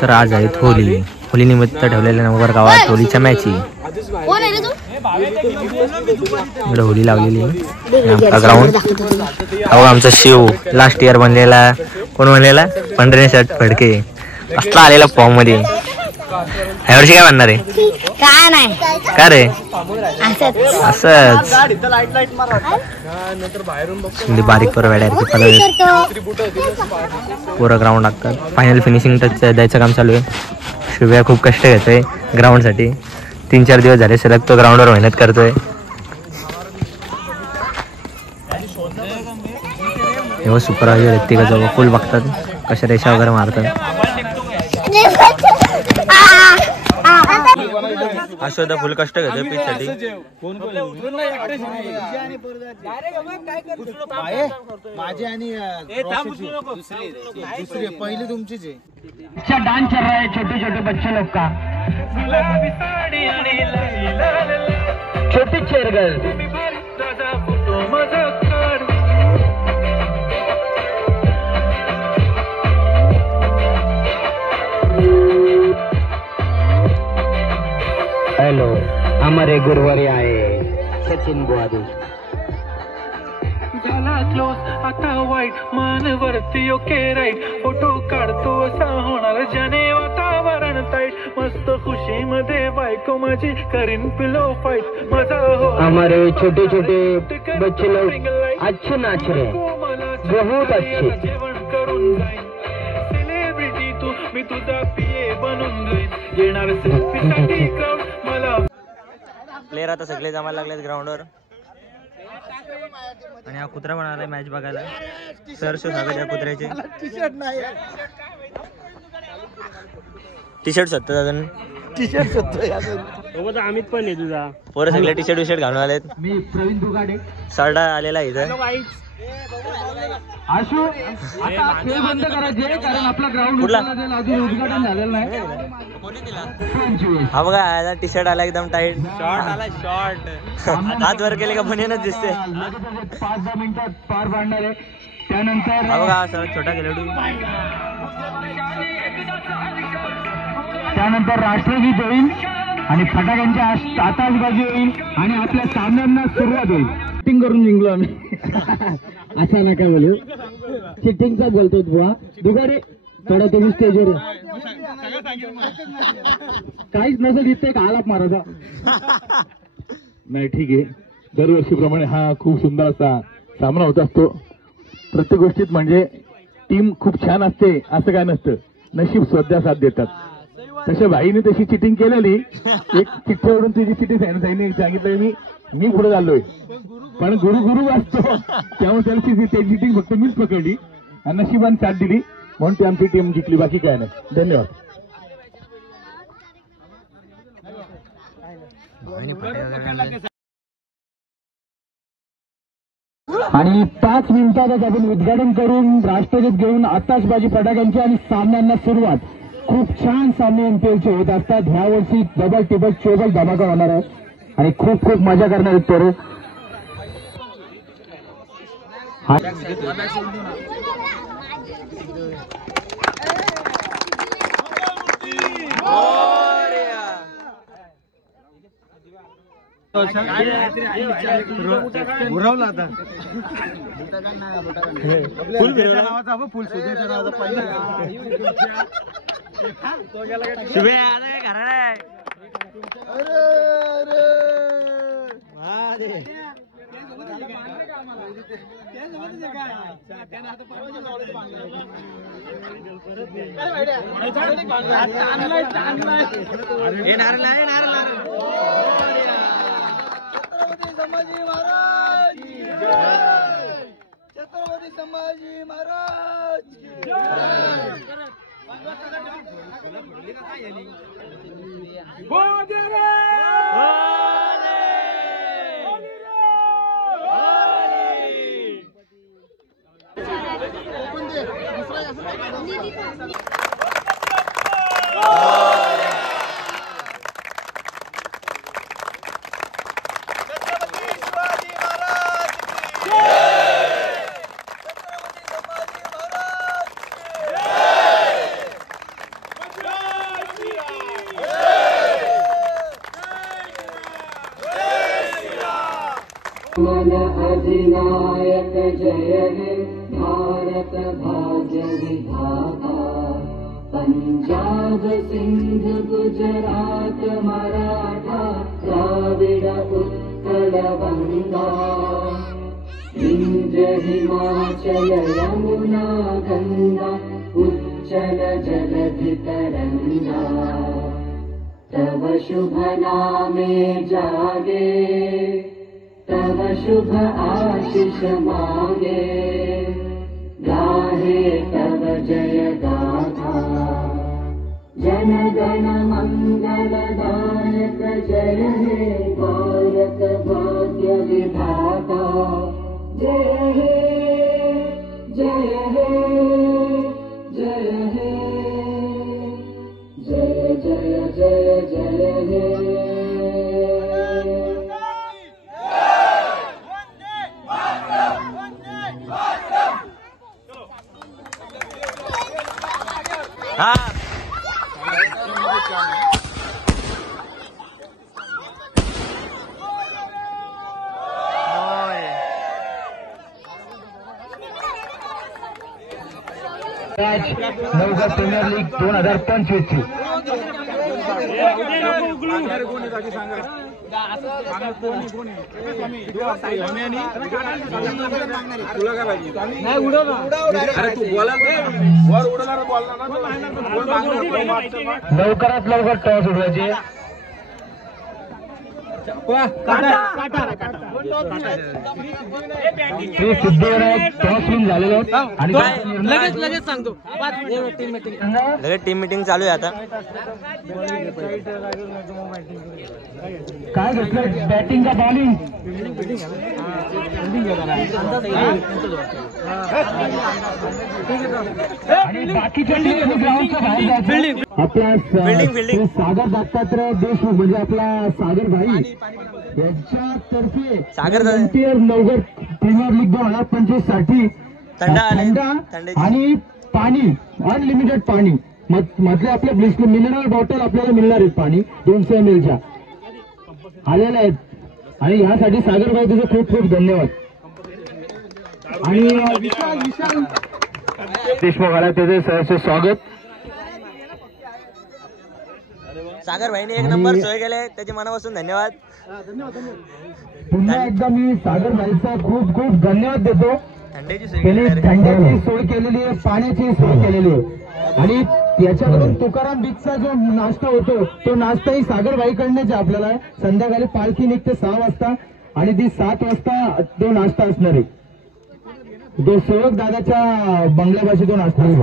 तर आज आहे होली. होलीनिमित्त ठेवलेल्या नवघर गावात होलीच्या मॅची. इकडे होली लावलेली आमचा ग्राउंड. अहो आमचा शिव लास्ट इयर बनलेला. कोण बनलेला? पंढरी शर्ट फडके असला आलेला फॉर्म मध्ये. ह्या वर्षी काय बनणार आहे? काय नाही. का रे? असंच बारीक पोरं वेड्या पोरं ग्राउंड लागतात. फायनल फिनिशिंग टच द्यायचं काम चालू आहे. शिव्या खूप कष्ट घेतोय ग्राउंड साठी. 3-4 दिवस झाले सलग तो ग्राउंडवर मेहनत करतोय. एवढं सुपरवायझर व्यक्तिगत फुल बघतात कशा रेषा वगैरे मारतात. अशोदा फुल कष्ट घेतोय पीच साठी. माझे आणि दुसरे पहिले तुमचीच आहे. अच्छा डांस चल रहा है छोटे छोटे बच्चे लोग का. छोटी चेयर गर्ल. हेलो हमारे गुरुवारी आए सचिन बुआदी. झाला क्लोज आता वाईट मानवरती ओके राईट. फोटो काढतो असा होणार ज्याने वातावरण ताईट. मस्त खुशी मध्ये बायको माझी करीन पिलो फाईट. मजा हो हमारे छोटे छोटे बच्चे लोग अच्छे नाच रहे हैं बहुत अच्छे. जेवण करून जाईन सेलिब्रिटी तू मी तुझा पिये बनून जाईन. येणार सेल्फीसाठी क्राऊड मला. प्लेयर आता सगळे जमायला लागलेत ग्राउंडवर. आणि हा कुत्रा पण आलाय मॅच बघायला. सर स्वागत या कुत्र्याचे. टी शर्ट शोधतात अजून. सोबत अमित पण आहे तुझा. पोरं सगळे टी शर्ट विशर्ट घालून आलेत. मी प्रवीण दुगाडे. सरडा आलेला इथं. आशू आता खेळ बंद करायचे कारण आपला ग्राउंड अजून उद्घाटन झालेलं नाही. हा बघा टी शर्ट आला एकदम टाईट. शॉर्ट आला शॉर्ट. हात वर केले का बनियनच दिसते. 5-10 मिनिटात पार पाडणार आहे. त्यानंतर हा बघा सर छोटा खेळाडू. त्यानंतर राष्ट्रगीत होईल आणि फटाक्यांच्या आताशबाजी होईल आणि आपल्या सामन्यांना सुरुवात होईल. चिटिंग करून जिंकलो आम्ही. असा नका बोलू. चिटिंगचा बोलतो बुवा. दुगाडे थोडा तुम्ही स्टेजवर काहीच नसेल दिसतंय का आलाप मारायचा. नाही ठीक आहे. दरवर्षीप्रमाणे हा खूप सुंदर असा सामना होत असतो. प्रत्येक गोष्टीत म्हणजे टीम खूप छान असते असं काय नसतं. नशीब स्वतः साथ देतात. तशा भाईने तशी चिटिंग केलेली. एक चिठ्ठीवरून तुझी चिठ्ठी सांगितलं मी पुढे चाललोय पण गुरु असतो त्यामुळे त्याची चिटिंग फक्त मीच पकडली आणि नशिबाने साथ दिली म्हणून ती आमची टीम जिंकली. बाकी काय नाही. धन्यवाद. आणि 5 मिनिटातच आपण उद्घाटन करून राष्ट्रगीत घेऊन आताशबाजी फटाक्यांची आणि सामन्यांना सुरुवात. खूप छान सामने एमपीएलचे होत असतात. ह्या वर्षी डबल टिबल चोबल धमाका होणार आहे आणि खूप खूप मजा करणार आहेत पोरं. उरवला आता फुल नावाचा फुल सुधीरच्या नावाचा पहिला. संभाजी महाराज छत्रपती संभाजी महाराज. अधिनायक जय हे भारत भाग्य विधाता पंजाब सिंध गुजरात मराठा द्राविड उत्कल गंगा विंध्य हिमाचल यमुना गंगा उच्चल जलधि तरंगा तव शुभ नामे जागे तव शुभ आशीष मागे गाहे तव जय गाथा जन गण मंगलदायक जय हे गायक भाग्य विधाता जय हे जय हे जय हे जय जय जय जय हे हा नवघर प्रीमियर लीग 2025 ची लवकरात लवकर टॉस उडवायचे श्री सिद्धिविनायक टॉस विन झालेले आणि लगेच टीम मीटिंग चालू आहे आता. काय घेतलं बॅटिंग का बॉलिंग आणि बाकीच्या ग्राउंडच्या बाहेर जायचं. आपला सागर दत्तात्रय देशमुख म्हणजे आपला सागर भाई यांच्यातर्फे सागर नवघर प्रीमियर लीग 2025 साठी थंडा आणि पाणी अनलिमिटेड पाणी मधले आपले मिनरल बॉटल आपल्याला मिळणार आहेत पाणी 200 ml आलेले आहेत आणि ह्यासाठी सागर भाई तुझे खूप खूप धन्यवाद. आणि विशाल देशमुख आला त्याचे सहर्ष स्वागत. सागर भाईने एक नंबर सोय केले त्याचे मनापासून धन्यवाद. पुन्हा एकदा मी सागर भाईचा खूप खूप धन्यवाद देतो. थंडीची त्यांनी थंड्याची सोय केलेली आहे पाण्याची सोय केलेली आहे आणि याच्यावरून तुकाराम बीचचा जो नाश्ता होतो तो नाश्ताही सागर भाईकडनंच आपल्याला संध्याकाळी पालखी निघते 6 वाजता आणि ती 7 वाजता तो नाश्ता असणार आहे. तो सेवक दादाच्या बंगल्यापाशी तो नाश्ता आहे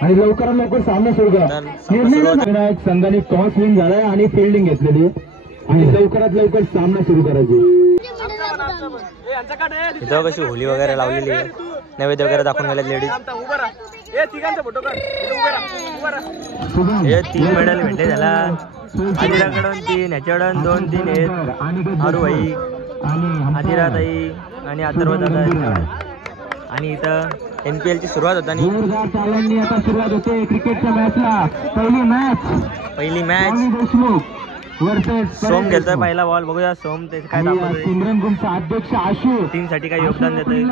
आणि लवकरात लवकर सामना सुरू करा. विनायक संघाने टॉस विन झालाय आणि फिल्डिंग घेतलेली आहे आणि लवकरात लवकर सामना सुरू करायचे. इथं कशी होली वगैरे लावलेली आहे नैवेद्य वगैरे दाखवून गेले लेडीज. हे 3 मेडल भेटले त्याला आदिराकडून 3 ह्याच्याकडून 2-3 आहेत आरुबाई आदिराताई आणि अथर्व दादा. आणि इथं NPL ची सुरुवात होताना आता सुरुवात होते क्रिकेटच्या मॅचला. पहिली मॅच सोम खेळतोय पहिला बॉल. बघूया सोम ते काय दाखवतोय. सिमरन गुमचा अध्यक्ष आशू टीम साठी काय योगदान देतोय.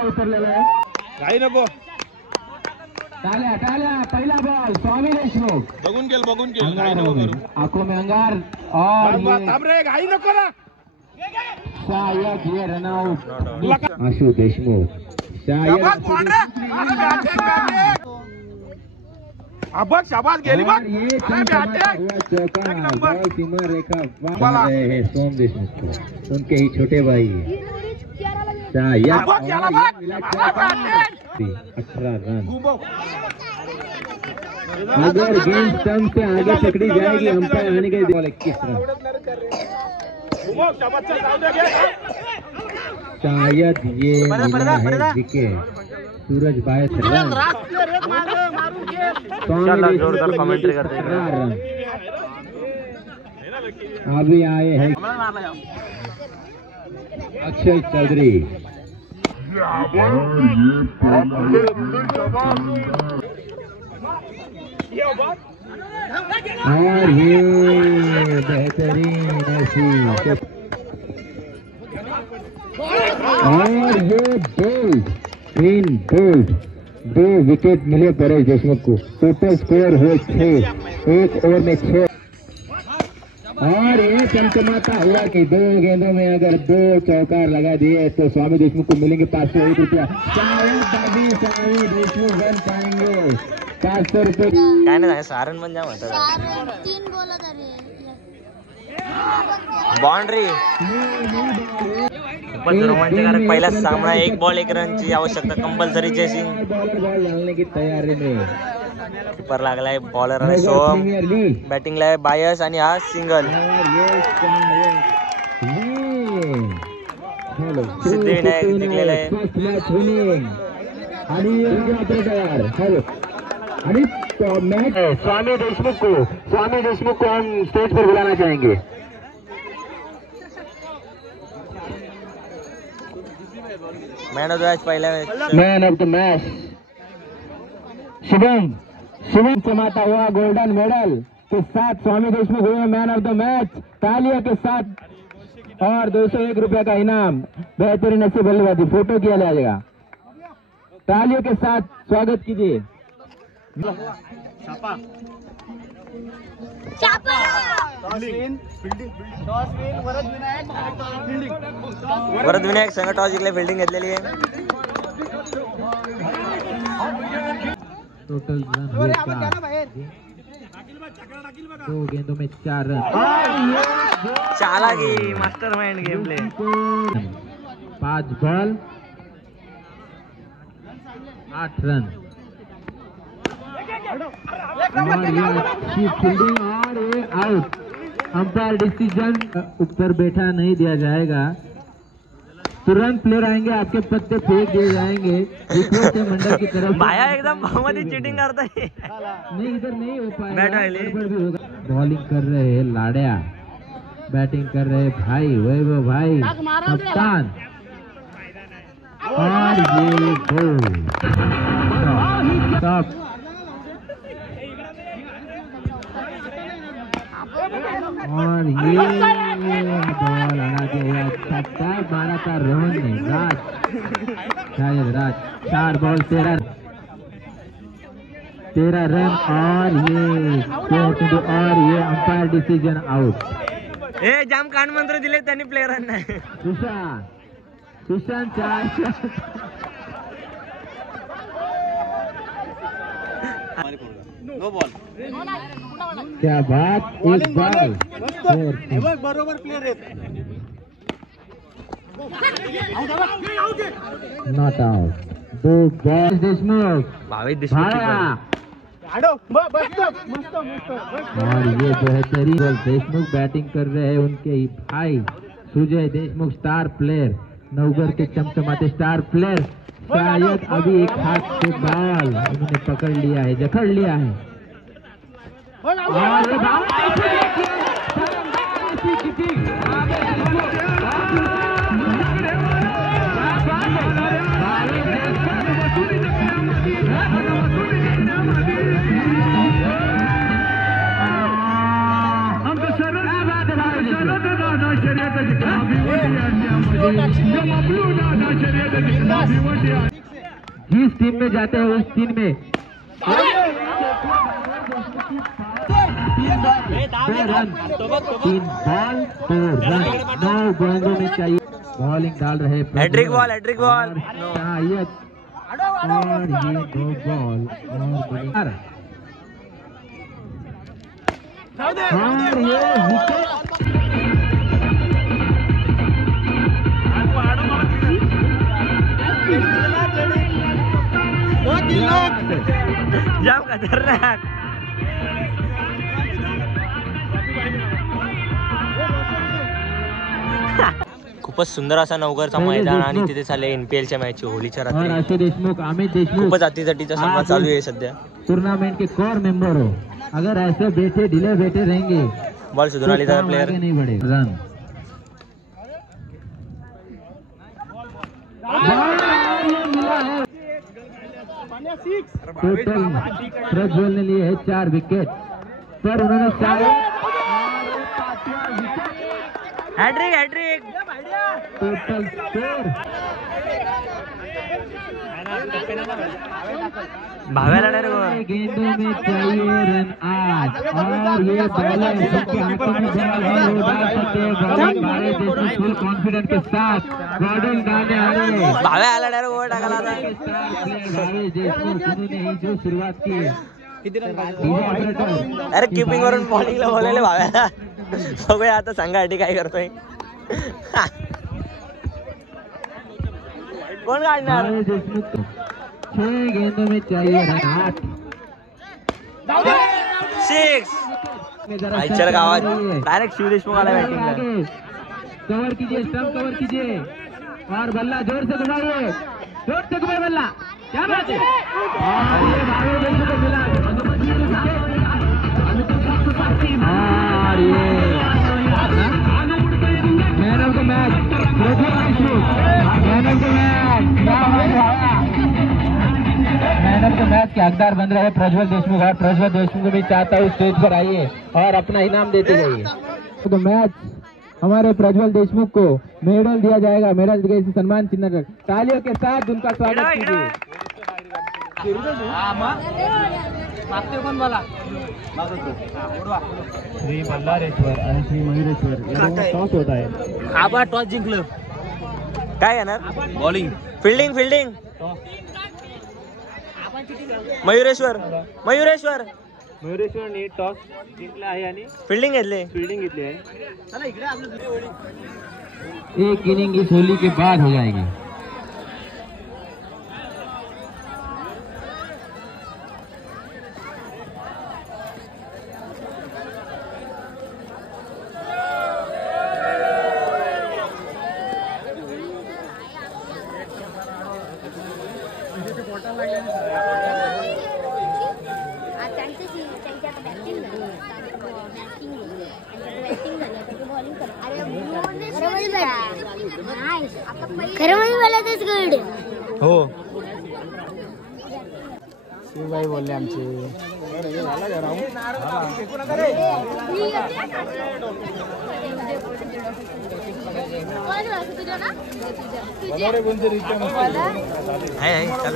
काही नको टाल्या पहिला बॉल स्वामी देशमुख बघून गेल आंखों में अंगार और घाई नको ना शायद ये रनआउट आशू देशमुख शाबाश गेली सोम देशमुख उनके ही छोटे भाई 18 रन. अगर गेंद स्टंप से आगे पकड़ी जाएगी अंपायर आने के बॉल 21 रन. शायद ये मिला है विकेट. सूरज भाई जोरदार कमेंट्री करते रन अभी आए हैं अक्षय चौधरी. और ये बेहतरीन ऐसी और ये दो विकेट मिले परेश देशमुख को। टोटल स्कोर हो 6, 1 ओवर में 6। और ये चमचमाता हुआ कि 2 गेंदों में अगर 2 चौकार लगा दिए तो स्वामी देशमुख को मिलेंगे 501 रुपया। स्वामी देशमुख बन पाएंगे 500 रुपये। काय नाही सारण पण जाम होतं बाउंड्री खूपच रोमांचकारक पहिला सामना। 1 बॉल 1 रनची आवश्यकता कंपल्सरी चेसिंग। बॉलर बॉल डालने की तैयारी में ऊपर लागलाय बॉलर आणि सोम बॅटिंगला आहे बायस आणि हा सिंगल। सिद्धिविनायक जिंकलेला आहे आणि स्वामी देशमुख को हम स्टेज पर बुलाना चाहेंगे। मॅन ऑफ द मॅच पहिला man of the match Shubham चमाता हुआ गोल्डन मेडल के साथ स्वामी देशमुख हुए मैन ऑफ द मैच। तालियों के साथ और 201 रुपए का इनाम। बेहतरीन अच्छी बल्लेबाजी फोटो किया जाएगा। तालियों के साथ स्वागत कीजिए। वरद विनायक संघ टॉस जिंकले फिल्डिंग घेतलेली आहे। टोटल रन हुए 2 गेंदों में 4 रन। चालाकी mastermind game play. 5 ball 8 run. और ये अच्छी फील्डिंग और ये आउट। अंपायर डिसीजन ऊपर बैठा नहीं दिया जाएगा। तुरंत प्लेयर आएंगे आपके पत्ते फेंक दिए जाएंगे। रिक्वेस्ट है मंडल की तरफ। भाया एकदम बहुमती चीटिंग करता है। नहीं इधर नहीं हो पाएगा। बैट भी होगा। बॉलिंग कर रहे हैं लाड़िया, बैटिंग कर रहे भाई वैभव भाई कप्तान। और ये गोल टॉप। और ये बॉल आना चाहिए। अच्छा टैग मारा था रोहन ने। शायद राज 4 बॉल 13 रन। और ये अंपायर डिसीजन आउट। ए जाम कान मंत्र दिले त्यांनी प्लेयरांना। Sushant 4 no ball. क्या बात। 1 बॉल बरोबर प्लेयर आहेत। Not out. 2 ball Deshmukh Bhavesh Deshmukh. और ये बेहतरीन बॉल देशमुख बैटिंग कर रहे हैं उनके भाई सुजय देशमुख स्टार प्लेयर, नवगढ़ के चमचमाते स्टार प्लेयर। शायद अभी एक हाथ से बॉल उन्होंने पकड़ लिया है, जकड़ लिया है। और जिस टीम में जाते हैं उस टीम में 2 रन 3 बॉल 2 रन 9 गेंदों में चाहिए। बॉलिंग डाल रहे हैट्रिक बॉल शायद। और ये 2 बॉल और ये विकेट। जाम खतरनाक। खूपच सुंदर असा नवगरचा मैदान आणि तिथे चालले NPLच्या मॅच होलीच्या और रात्री। आशु देशमुख, अमित देशमुख खूपच अतितटीचा सामना चालू आहे सध्या। टूर्नामेंट के कोर मेंबर हो। अगर ऐसे बैठे ढीले बैठे रहेंगे बॉल सुधरून आली तर प्लेयर आगे नहीं बढ़े। रन टोटल प्रज्वल ने लिए है 4 विकेट पर उन्होंने हैट्रिक। टोटल स्कोर भाव्याला डायरेक्ट गेंदों में चाहिए रन आज और ये बॉलर जिनके हाथों में बॉल है वो डाल सकते हैं bowling Bhave Deshmukh full confidence के साथ बॉलिंग डालने आ रहे हैं भाव्या आला डायरेक्ट ओव्हर टाकायला आता. भावे देशमुख जिन्होंने ही जो शुरुआत की है अरे किपिंग वरून बॉलिंगला बोलायला भाव्याला. बघूया आता संघासाठी काय करतोय. कोण काढणार. भावे देशमुख 6 गेंदों में चाहिए रन 8 6 आयचर गावात डायरेक्ट शिव देशमुख आला बॅटिंगला. कवर कीजिए स्टंप कवर कीजिए और बल्ला जोर से घुमाइए जोर से घुमाए बल्ला क्या बात है और ये भावे देशमुख को मिला और ये man of the match man of the match के हकदार बन रहे हैं प्रज्वल देशमुख और प्रज्वल देशमुख को भी चाहता हूँ स्टेज पर आइए और अपना इनाम देते जाइए. तो मैच हमारे प्रज्वल देशमुख को मेडल दिया जाएगा. मेडल के सम्मान चिन्ह तालियों के साथ उनका स्वागत कीजिए. श्री बल्लारेश्वर आणि श्री मयुरेश्वर टॉस होत आहे. आबा टॉस जिंकलं. काय येणार. Bowling fielding fielding Mayureshwar Mayureshwar मयुरेश्वरने टॉस जिंकला आहे आणि फिल्डिंग घेतले. फिल्डिंग घेतली आहे. एक इनिंग इस होली के बाद हो जाएगी. खरं म्हणजे मला तेच गुड. हो शिवबाई बोलले आमचे आहे चालू.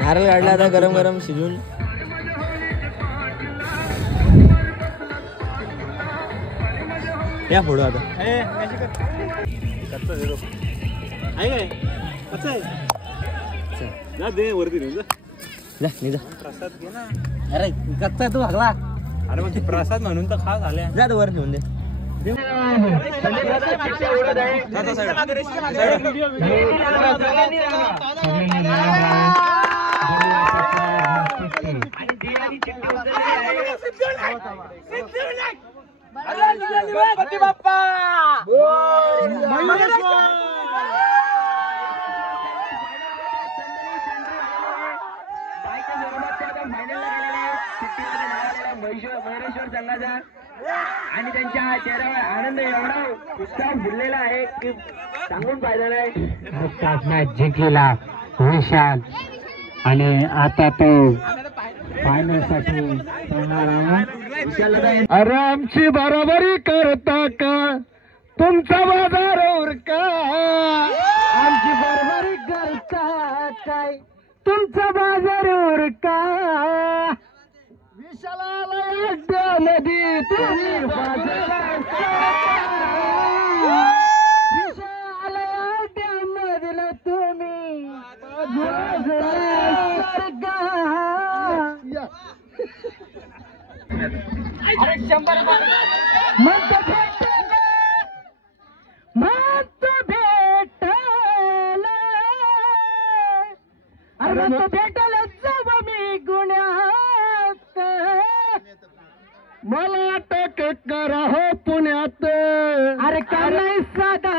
नारळ काढला आता गरम गरम शिजून. या फोडो आता. आहे काय कसं आहे जा दे वरती नेऊन जा. जा निजा. प्रसाद घे ना. अरे कच्चा तू हगला. अरे मग प्रसाद म्हणून तर खा झाल्या. जा वर घेऊन दे. मयुरेश्वर संघाचा आणि त्यांच्या चेहऱ्यावर आनंद एवढा उत्साह भरलेला आहे की सांगून फायदा नाही. मॅच जिंकलेला विशाल आणि आता तो फायनल साठी अरे आमची बरोबरी करता का तुमचा बाजार उरका. आमची बरोबरी करता काय तुमचा बाजार उरका. विशालाला अड्डा नदी तुम्ही बाजारा विशाला अड्ड्यामधलं तुम्ही भेटला जब मी गुन्ह्यात मला अटक करा हो पुण्यात. अरे काय साधा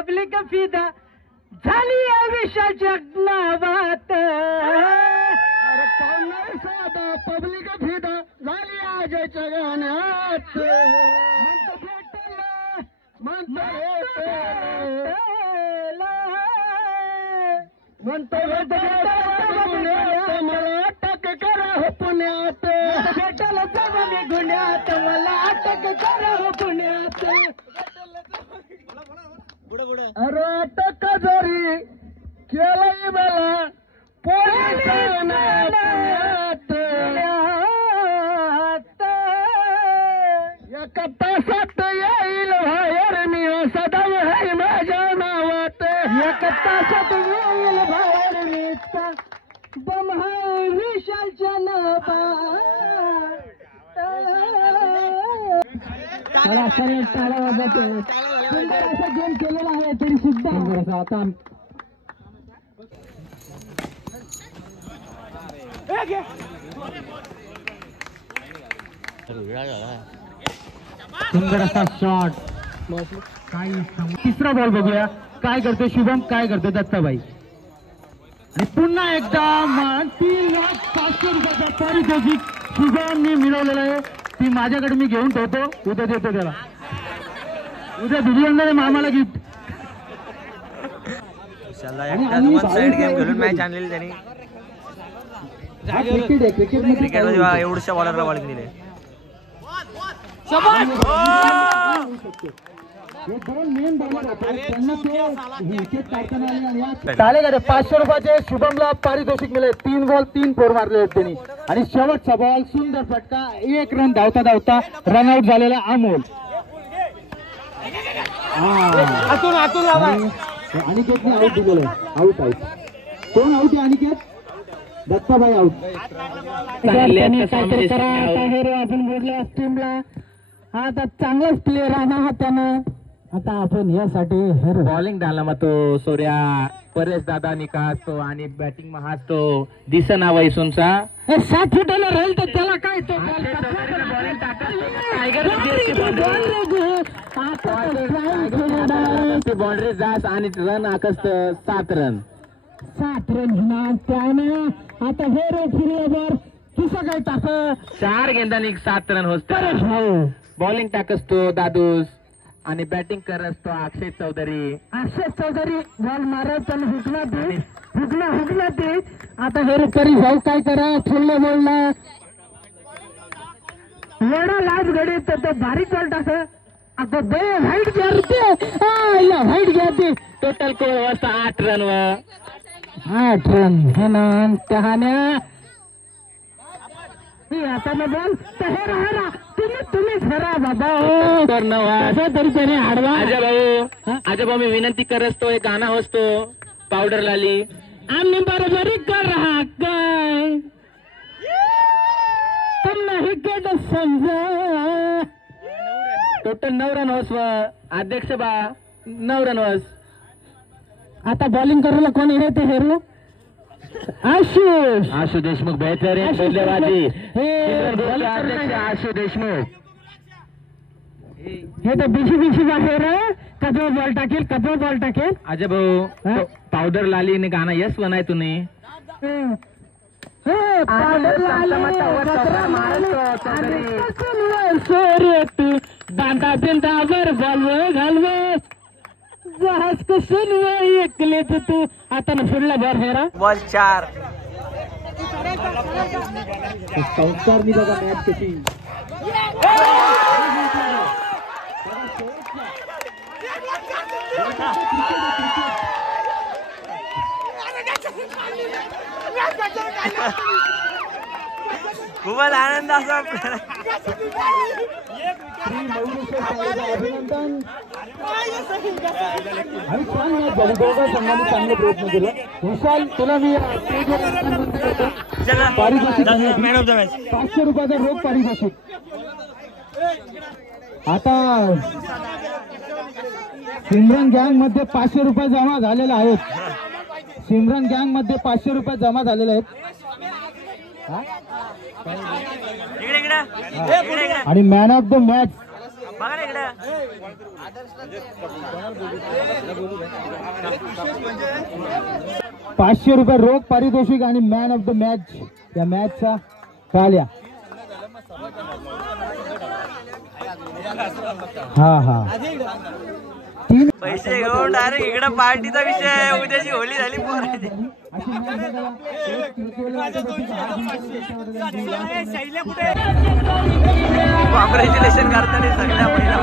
पब्लिक फिदा झाली विषाच्या नावात. अरे कोण नाही साधा पब्लिक फिदा झाली आजच्या गाण्यात. म्हणतो भेटला म्हणतो मला अटक करा हो पुण्यात. भेटायला जावा मी गुन्ह्यात मला अटक करा हो पुण्यात. अरे अटक जरी केलंय मला पोलिसांना एका तासात येईल बाहेर मी सदाव आहे माझ्या नावात. एका तासात येईल बाहेर मी दम आहे विशालच्या नावात. टाळा वाजवतो. सुंदर असा गेम केलेला आहे तरी सुद्धा आता सुंदर असा शॉट. तिसरा बॉल बघूया काय करतो शुभम काय करतो दत्ताबाई. आणि पुन्हा एकदा 3,500,000 रुपयाचा पारितोषिक शुभमने मिळवलेला आहे. ती माझ्याकडे मी घेऊन ठेवतो उद्या देतो त्याला. उद्या दिव्यांगाने मामाला गिफ्ट. साईड गेम खेळून मॅच आणलेली त्यांनी. क्रिकेट मध्ये एवढ्या बॉलरला बॉलिंग दिले. चालेल का रे. 500 रुपयाचे शुभमला पारितोषिक मिळेल. 3 बॉल 3 फोर मारले आहेत त्यांनी. आणि शेवटचा बॉल सुंदर फटका 1 रन धावता धावता रनआउट झालेला अमोल. अनिकेतने आऊट दिलेलं आहे. आऊट कोण आऊट आहे अनिकेत. दत्ताबाई आऊट. काहीतरी करा आपण बोललो टीमला. आता चांगलाच प्लेअर आहे ना त्यानं. आता आपण यासाठी बॉलिंग डाला मग तो सूर्या परेश दादा निकास तो आणि बॅटिंग महाज तो दिसना वैसूनचा 7 फुटाला राहील तर त्याला काय तो बाउंड्री जास आणि रन आकस्त 7 रन. 7 रन होणार त्याने. आता हे रे फिरल्यावर तुझं काय टाक 4 गेंदांनी 7 रन होत. बॉलिंग टाकस तो दादूस आणि बॅटिंग करस तो अक्षय चौधरी. बॉल मारत पण हुकला ते. आता हे तरी भाऊ काय करा फुल्ल बॉलला एवढा लाच घडी तर बारीक बॉल टाक. आता व्हाईट घ्या टोटल कोण वाजता 8 रन व 8 रन हे ना त्याने. आता ना बॉल तर तुम्हीच हरा बाबा. तरी त्याने हाडवा. आजा भाऊ मी विनंती करस तो एक गाणं होतो पावडर लाली. आम्ही बरोबरी कर रहा काय तुम नाही केट समजा. टोटल 9 रन होस व अध्यक्ष बा 9 रन होस. आता बॉलिंग करायला कोण आहे ते हेरू आशु देशमुख बेहतर बल्लेबाजी. अध्यक्ष आशु देशमुख हे तर बीसी बाहेर कधो बॉल टाकेल. अजय भाऊ पावडर लाली ने गाणं यस बनाय तुम्ही. बांधा बिंदावर बॉल घालवे जहाज कसून ऐकले तू. आता ना फुडला बॉल हेरा बॉल 4. संस्कारनी बघा मॅच कशी. खूपच आनंद असा अभिनंदन. आणि छान मॅच झाली. दोघा संघाने चांगले प्रयत्न केले. विशाल तुला मी पारितोषिक 500 रुपयाचा रोख पारितोषिक. आता सिमरन गँग मध्ये 500 रुपये जमा झालेले आहेत. सिमरन गँग मध्ये 500 रुपये जमा झालेले आहेत. आणि मॅन ऑफ द मॅच बघा ना इकडे. 500 रुपये रोख पारितोषिक आणि मॅन ऑफ द मॅच या मॅचचा काल्या. हा पैसे घेऊन डायरेक्ट इकडे पार्टीचा विषय आहे. उद्याची होळी झाली पोराची. कॉंग्रॅच्युलेशन करताना सगळ्या महिला.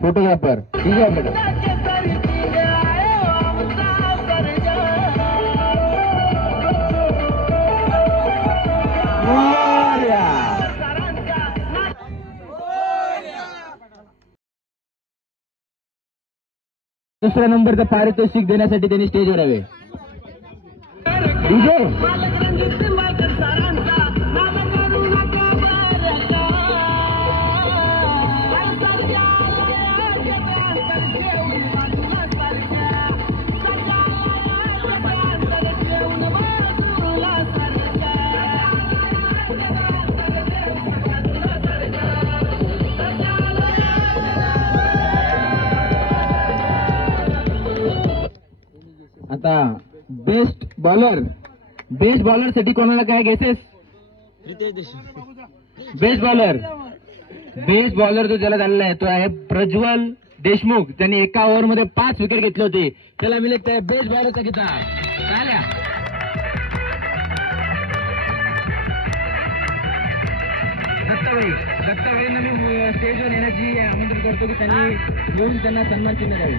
फोटोग्राफर दुसऱ्या नंबरचं पारितोषिक देण्यासाठी त्यांनी स्टेजवर यावे. आता बेस्ट बॉलर साठी कोणाला काय घेतेस? बेस्ट बॉलर जो ज्याला झालेला आहे तो आहे प्रज्वल देशमुख. त्यांनी एका ओव्हर मध्ये 5 विकेट घेतले होते. त्याला मिळत आहे बेस्ट बॉलरचा किताब. झाल्या दत्ताबाईंना मी स्टेजवर येण्याची आमंत्रण करतो की त्यांनी येऊन त्यांना सन्मान चिन्ह द्यावे.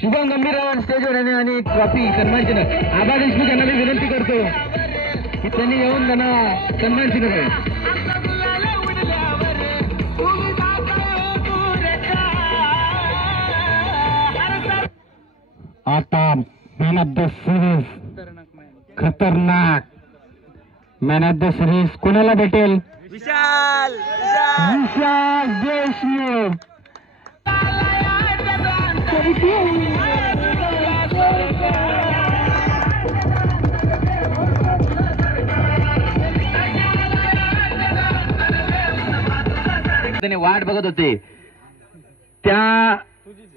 शुभम गंभीरराव स्टेजवर येणे आणि ट्रॉफी सन्मान चिन्ह. आबा देशमुख यांना मी विनंती करतो की त्यांनी येऊन त्यांना सन्मान चिन्ह द्यावे. आता मॅन ऑफ द सिरीज खतरनाक मॅन ऑफ द सिरीज कोणाला भेटेल? विशाल देशमुख. त्याने वाट बघत होते. त्या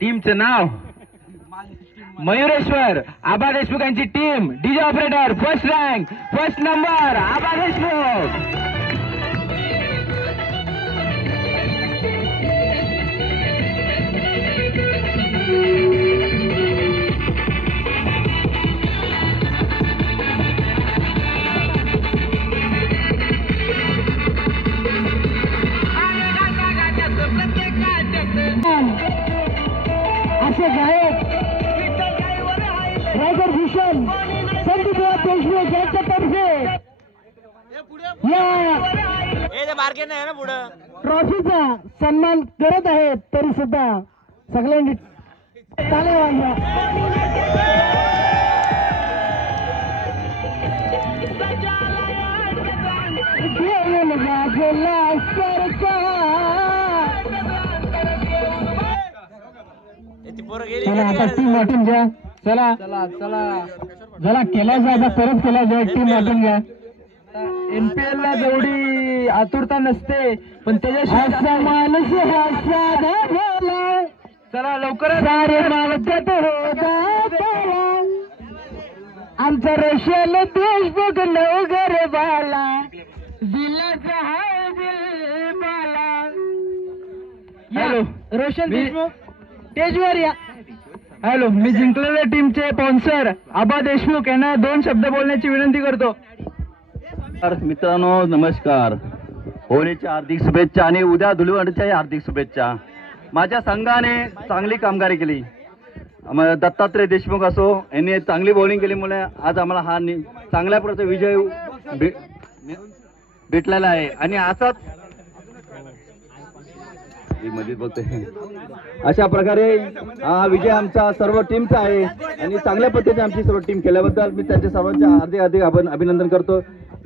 टीमचं नाव मयुरेश्वर. आबा देशमुख यांची team. DJ operator first rank, first number Aba Deshmukh. असे गायक रायगड भूषण संदीप देशमुख यांच्यातर्फे या ट्रॉफीचा सन्मान करत आहेत. तरी सुद्धा सगळ्यांनी ताली वाजवा. चला आता टीम वाटून घ्या. चला जरा केला जाय आता परत केला जाय. टीम वाटून घ्या. एमपीएल ला जेवढी आतुरता नसते पण त्याच्या माणूस चला लवकरच आमचा रशियल देशमुख नवघर बाला दिलाचा हाय दिल बाला. हॅलो रोशन देशमुख स्टेजवर या. हॅलो मी जिंकलेल्या टीमचे स्पॉन्सर आबा देशमुख यांना 2 शब्द बोलण्याची विनंती करतो. मित्रांनो नमस्कार. होळीच्या हार्दिक शुभेच्छा आणि उद्या धुलीवंदनच्या हार्दिक शुभेच्छा. माझ्या संघाने चांगली कामगिरी केली. दत्तात्रय देशमुख असो यांनी चांगली बॉलिंग केल्यामुळे आज आम्हाला हा चांगल्या प्रकारचा विजय भेटलेला आहे. आणि असाच मध्ये बोलते अशा प्रकारे हा विजय आमचा सर्व टीमचा आहे आणि चांगल्या पद्धतीने आमची सर्व टीम केल्याबद्दल मी त्यांच्या सर्वांचे हार्दिक अभिनंदन करतो.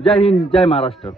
जय हिंद, जय महाराष्ट्र.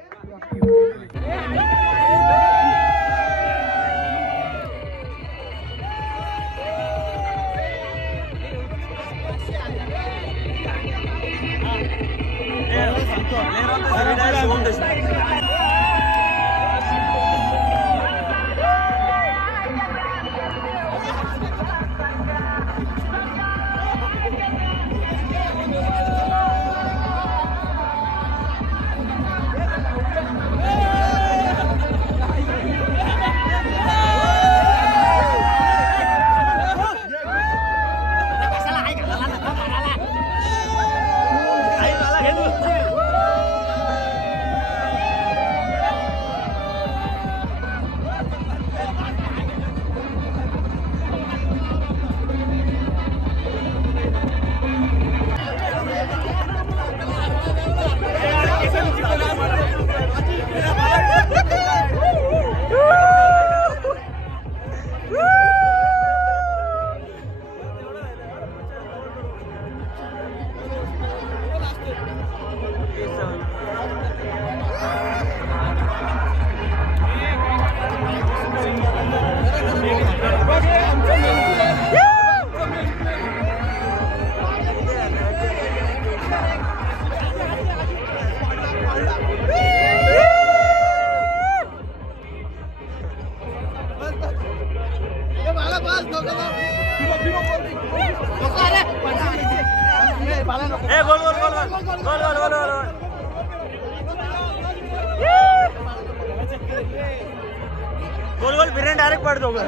गोल गोल फिर डायरेक्ट पड़ दो. गोल